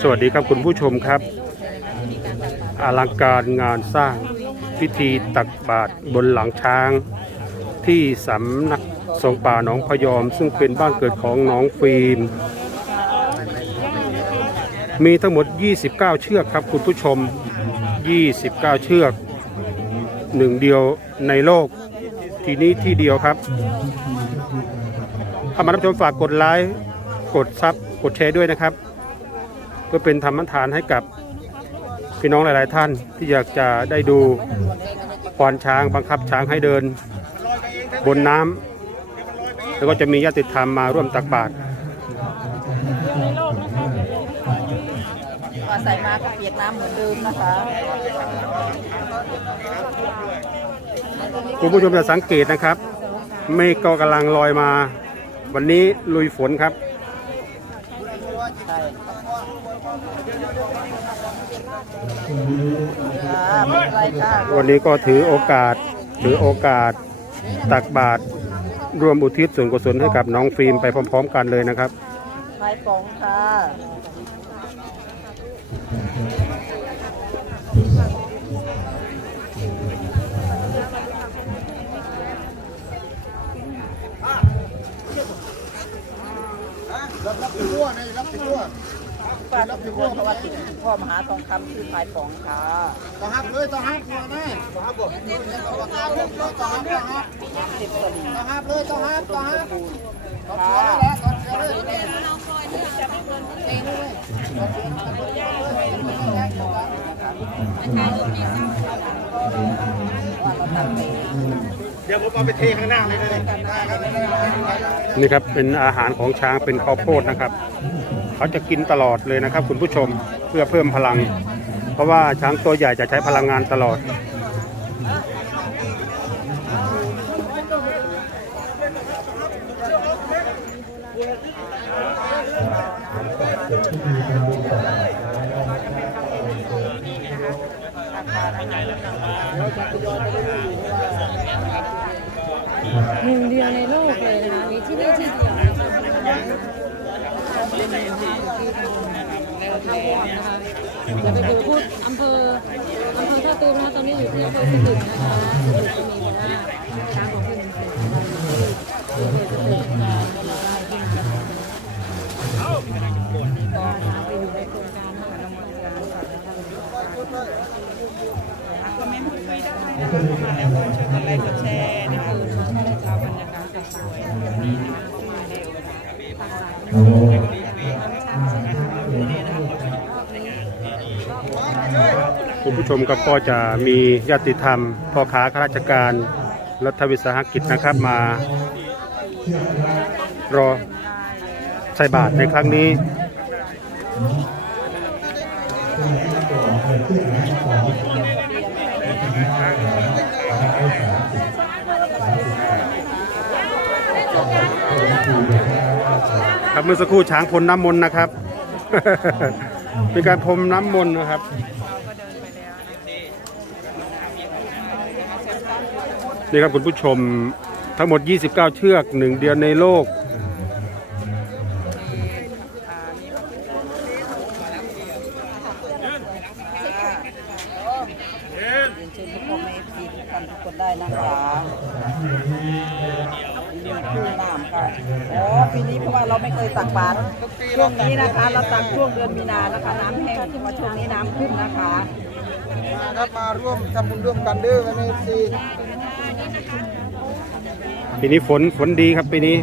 สวัสดีครับคุณผู้ชมครับ อลังการงานสร้างพิธีตักบาตรบนหลังช้าง ที่สำนักสงฆ์ป่าหนองพยอม ซึ่งเป็นบ้านเกิดของน้องฟิล์มมีทั้งหมด 29 เชือกครับคุณผู้ชม 29 เชือกหนึ่งเดียวในโลก ทีนี้ที่เดียวครับถ้ามารับชมฝากกดไลค์ กดซับ กดแชร์ด้วยนะครับ เพื่อเป็นธรรมทานให้กับพี่น้องหลาย ๆ ท่านที่อยากจะได้ดูควานช้างบังคับช้างให้เดิน บนน้ำแล้วก็จะมีญาติธรรมมาร่วมตักบาตรพอใส่มาก็เปียกน้ำเหมือนเดิมนะคะคุณผู้ชมจะสังเกตนะครับ เมฆก็กำลังลอยมา วันนี้ลุยฝนครับ ใช่ค่ะไม่เป็นไรค่ะ วันนี้ก็ถือโอกาสถือโอกาสตักบาตรรวมอุทิศส่วนกุศลให้กับน้องฟิล์มไปพร้อม ๆ กันเลยนะครับไม้ปองค่ะป้าต้องพูดเพราะว่าติดพ่อมหาทองคำชื่อพายปองค่ะต่อฮับเลยต่อฮับเลยนะต่อฮับบ่ต่อฮับเลยต่อฮับต่อฮับติดสลีต่อฮับเลยต่อฮับต่อฮับต่อค่ะเสือเลยละต่อเสือเลยว่าเราตั้งเต เดี๋ยวผมเอาไปเทข้างหน้าเลยได้นี่ครับเป็นอาหารของช้างเป็นข้าวโพดนะครับ เขาจะกินตลอดเลยนะครับ คุณผู้ชมเพื่อเพิ่มพลัง เพราะว่าช้างตัวใหญ่จะใช้พลังงานตลอด หนึ่งเดียวในโลกเลยนะคะมีที่นี่ที่เดียวนะคะจะไปดูพูดอำเภออำเภอท่าตูมนะคะตอนนี้อยู่ที่อำเภอพิจิตรนะคะจะมีว่าช้างของพี่หนุ่มเสร็จที่ที่จะเป็นการบรรลัยที่มาก็ไปอยู่ในโครงการของกรรมการค่ะ คอมเมนต์พูดคุยได้นะคะเข้ามาแล้วก็ช่วยกดไลค์กดแชร์นะคะเอาบรรยากาศสวยๆวันนี้นะ คุณผู้ชมครับก็จะมีญาติธรรมพ่อค้าข้าราชการรัฐวิสาหกิจนะครับมารอใส่บาตรในครั้งนี้ ครับเมื่อสักครู่ช้างพลน้ำมนต์นะครับ เป็นการพรมน้ำมนต์นะครับนี่ครับคุณผู้ชมทั้งหมด 29 เชือกหนึ่งเดียวในโลกเชิญทุกคนในทีทุกท่านทุกคนได้นะคะ คือน้ำค่ะอ๋อปีนี้เพราะว่าเราไม่เคยตักบาตรช่วงนี้นะคะ เราตักช่วงเดือนมีนานะคะ น้ำแห้งมาช่วงนี้น้ำขึ้นนะคะครับมาร่วมทำบุญร่วมกันเด้อวันนี้สิปีนี้ฝนฝนดีครับปีนี้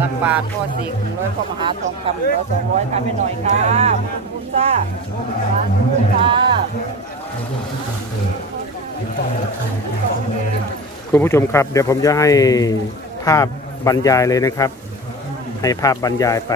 ตัก บาตรพ่อสิกร้อยพ่อมหาทองคำร้อยสองร้อยค่ะไม่หน่อยค่ะคุณซ่าคุณค่ะคุณผู้ชมครับ เดี๋ยวผมจะให้ภาพบรรยายเลยนะครับ ให้ภาพบรรยายไป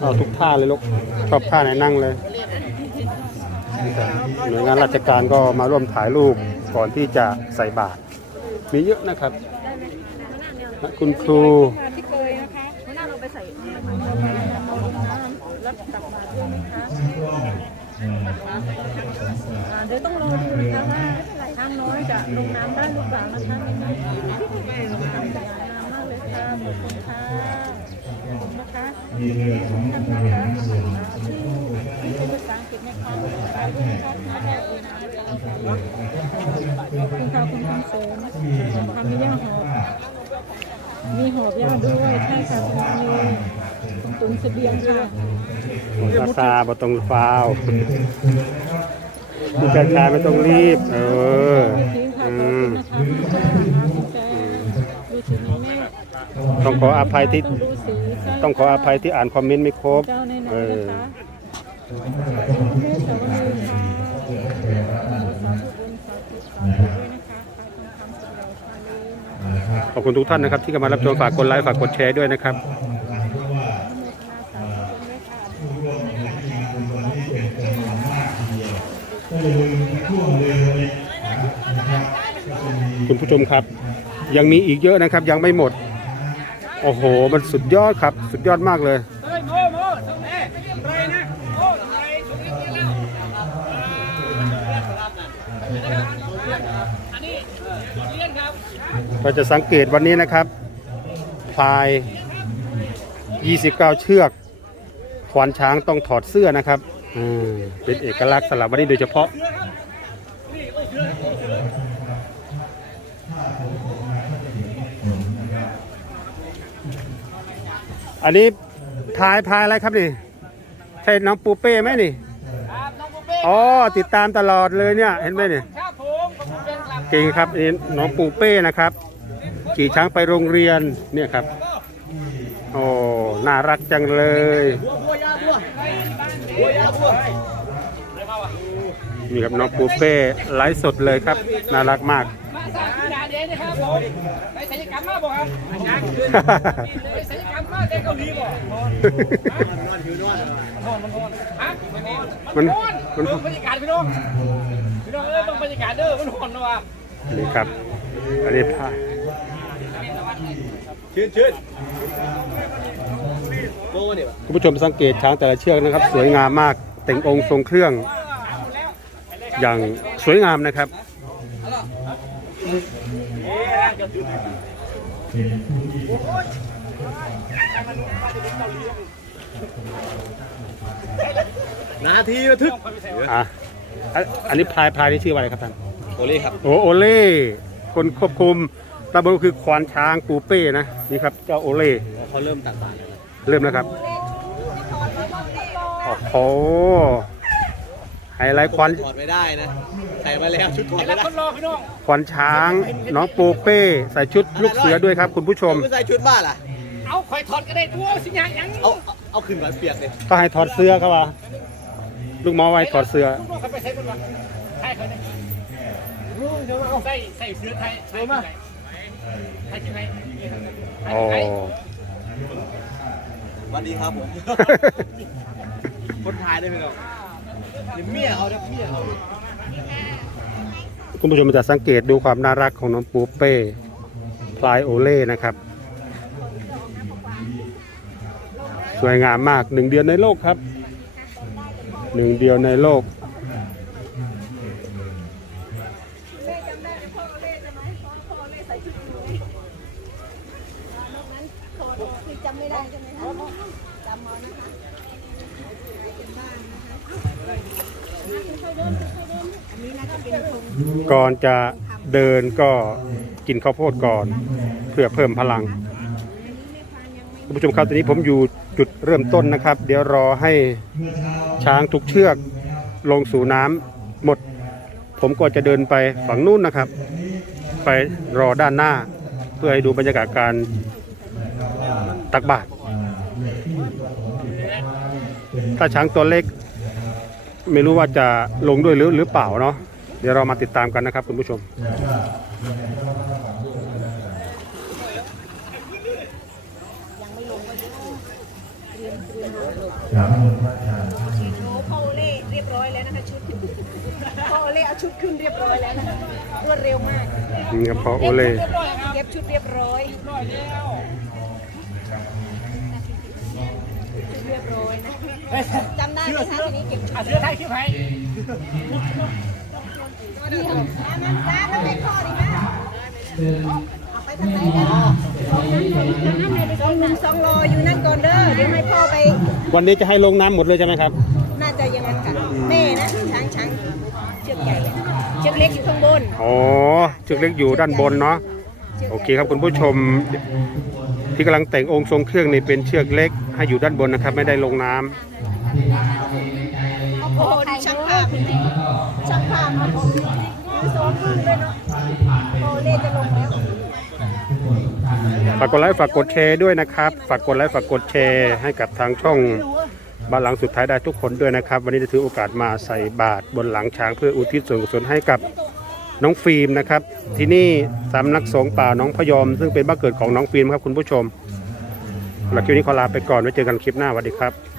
เอาทุกท่าเลยลูกชอบท่าไหนนั่งเลย หน่วยงานราชการก็มาร่วมถ่ายรูปก่อนที่จะใส่บาตรมีเยอะนะครับ คุณครูเดี๋ยวต้องรอดูนะคะว่าช้างน้อยจะลงน้ำได้หรือเปล่านะคะน้ำมากเลยค่ะขอบคุณค่ะขอบคุณนะคะท่านนะคะที่เป็นภาษาอังกฤษนะคะไปด้วยนะ คุณค่ะคุณคำเสริมทำมีย่าหอบมีหอบย่าด้วยใช่ค่ะคุณมีตรงตุนเสบียงค่ะราคาบ่ต้องฟาวดูกระชายไม่ต้องรีบ เออต้องขออภัยที่ต้องขออภัยที่อ่านคอมเมนต์ไม่ครบ เจ้าในน้เออ นะคะขอบคุณทุกท่านนะครับ ที่เข้ามารับชมฝากกดไลค์ฝากกดแชร์ด้วยนะครับคุณผู้ชมครับ ยังมีอีกเยอะนะครับ ยังไม่หมด โอ้โห มันสุดยอดครับ สุดยอดมากเลย เราจะสังเกตวันนี้นะครับพลาย 29 เชือก ควานช้างต้องถอดเสื้อนะครับอืมเป็นเอกลักษณ์สำหรับวันนี้โดยเฉพาะ อันนี้พลายพลายอะไรครับนี่ใช่น้องปูเป้ไหมนี่อ๋อติดตามตลอดเลยเนี่ยเห็นไหมนี่เก่งครับนี่น้องปูเป้นะครับ ขี่ช้างไปโรงเรียนเนี่ยครับ โอ้น่ารักจังเลยนี่ครับน้องปูเป้ไลฟ์สดเลยครับ น่ารักมากมาสาธิตเดนนะครับผมไปศัลยกรรมมาบ่ครับไปศัลยกรรมมาแต่เกาหลีบ่ฮะมันมันร้อนมันเบิ่งบรรยากาศพี่น้องพี่น้องเอ้ยเบิ่งบรรยากาศเด้อมันร้อนนะว่ะนี่ครับอันนี้พา ชื่นชื่นโบเนี่ยคุณผู้ชมสังเกตช้างแต่ละเชือกนะครับ สวยงามมากแต่งองค์ทรงเครื่องอย่างสวยงามนะครับนาทีระทึกอะอันอันนี้พลายพลายนี่ชื่อว่าอะไรครับท่านโอเล่ครับโอโอเล่คนควบคุม ตาบนคือควานช้างปูเป้นะนี่ครับเจ้าโอเล่เขาเริ่มตัดสายแล้วเริ่มแล้วครับโอ้โหไฮไลท์ควานถอดไม่ได้นะใส่มาแล้วชุดถอดแล้ไม่วได้คนรอพี่น้องควานช้าง น้องปูเป้ ใส่ชุดลูกเสือด้วยครับ คุณผู้ชมไม่ใส่ชุดบ้าล่ะเอาข่อยถอดก็ได้ตัวสิยังยังเอาเอาเอาขึ้นมาเปียกเลยก็ให้ถอดเสื้อครับว่าลูกหมอไว้ถอดเสื้อลูกน้องเขาไปใส่คนวะใช่เขาเนี่ยใส่ใส่เสื้อไทยใส่มา ไทยที่ไหนอ๋อสวัสดีครับผม คนไทยได้ไหมครับเดี๋ยวเมียเอาเดี๋ยวเมียเอาคุณผู้ชมจะสังเกตดูความน่ารักของน้องปูเป้พลายโอเล่นะครับ สวยงามมากหนึ่งเดียวในโลกครับหนึ่งเดียวในโลก จำไม่ได้ใช่ไหมคะจำเอานะคะก่อนจะเดินก็กินข้าวโพดก่อน เพื่อเพิ่มพลังคุณผู้ชมครับตอนนี้ผมอยู่จุดเริ่มต้นนะครับ เดี๋ยวรอให้ช้างทุกเชือกลงสู่น้ำหมด ผมก็จะเดินไปฝั่งนู้นนะครับ ไปรอด้านหน้า เพื่อให้ดูบรรยากาศการ ตักบาตรถ้าช้างตัวเล็ก ไม่รู้ว่าจะลงด้วยหรือหรือเปล่าเนาะเดี๋ยวเรามาติดตามกันนะครับคุณผู้ชมพ่อโอเล่เรียบร้อยแล้วนะคะชุดพ่อโอเล่เอาชุดขึ้นเรียบร้อยแล้วนะคะรวดเร็วมากนี่ครับพอโอเล่เก็บชุดเรียบร้อยร้อยแล้ว เรียบร้อยนะเฮ้ยจำได้ไหมคะทีนี้เก็บชุดอะเสื้อไทยชื่อใครน้ำน้ำไปข้อดีไหมเอาไปทางไหนกันสองหนุ่มสองรออยู่นั่นก่อนเด้อเดี๋ยวให้พ่อไป วันนี้จะให้ลงน้ำหมดเลยใช่ไหมครับ น่าจะอยังงั้นกันแม่นะช้างช้างเชือกใหญ่เชือกเล็กอยู่ข้างบนอ๋อเชือกเล็กอยู่ด้านบนเนาะโอเคครับคุณผู้ชม ที่กำลังแต่งองค์ทรงเครื่องนี่เป็นเชือกเล็กให้อยู่ด้านบนนะครับ ไม่ได้ลงน้ำโอ้โหดูช่างภาพช่างภาพมาผมดูสองครึ่งเลยเนาะโอ้เล่จะลงแล้วฝากกดไลค์ฝากกดแชร์ด้วยนะครับ ฝากกดไลค์ฝากกดแชร์ให้กับทางช่องบ้านหลังสุดท้ายได้ทุกคนด้วยนะครับ วันนี้จะถือโอกาสมาใส่บาตรบนหลังช้างเพื่ออุทิศส่วนกุศลให้กับ น้องฟิล์มนะครับ ที่นี่สำนักสงฆ์ป่าน้องพยอม ซึ่งเป็นบ้านเกิดของน้องฟิล์มครับคุณผู้ชมหลักคลิปนี้ขอลาไปก่อนไว้เจอกันคลิปหน้าสวัสดีครับ